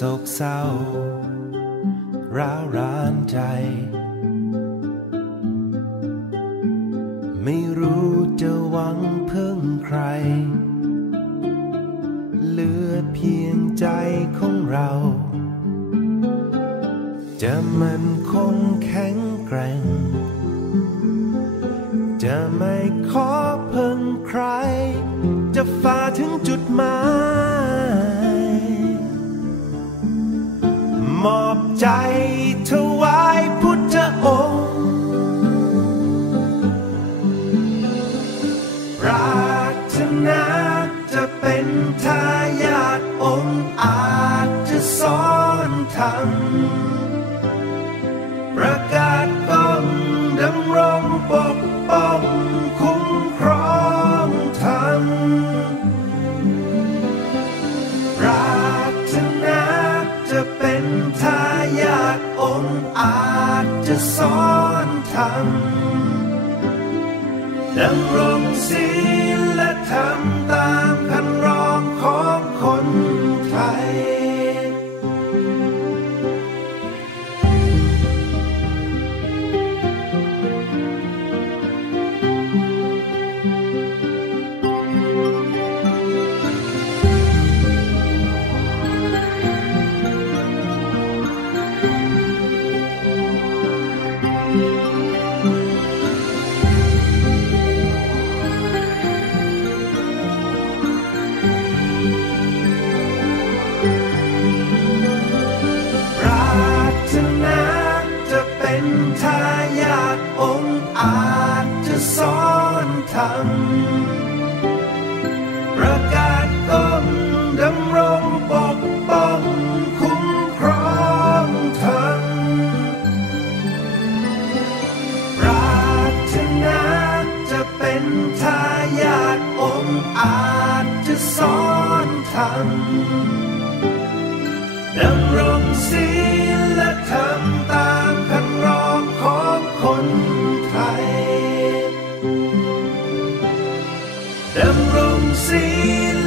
โศกเศร้า ร้าวรานใจ ไม่รู้จะหวังพึ่งใคร เหลือเพียงใจของเรา จะมันคงแข็งแกร่ง จะไม่ขอพึ่งใคร จะฝ่าถึงจุดหมาย ใจถวายพุทธองค์ปรารถนาจะเป็นทายา อาจจะสอนธรรมดำรงศีลและธรรม ดำรงศีลและทำตามคัำร้องของคนไทย ดำรงศีล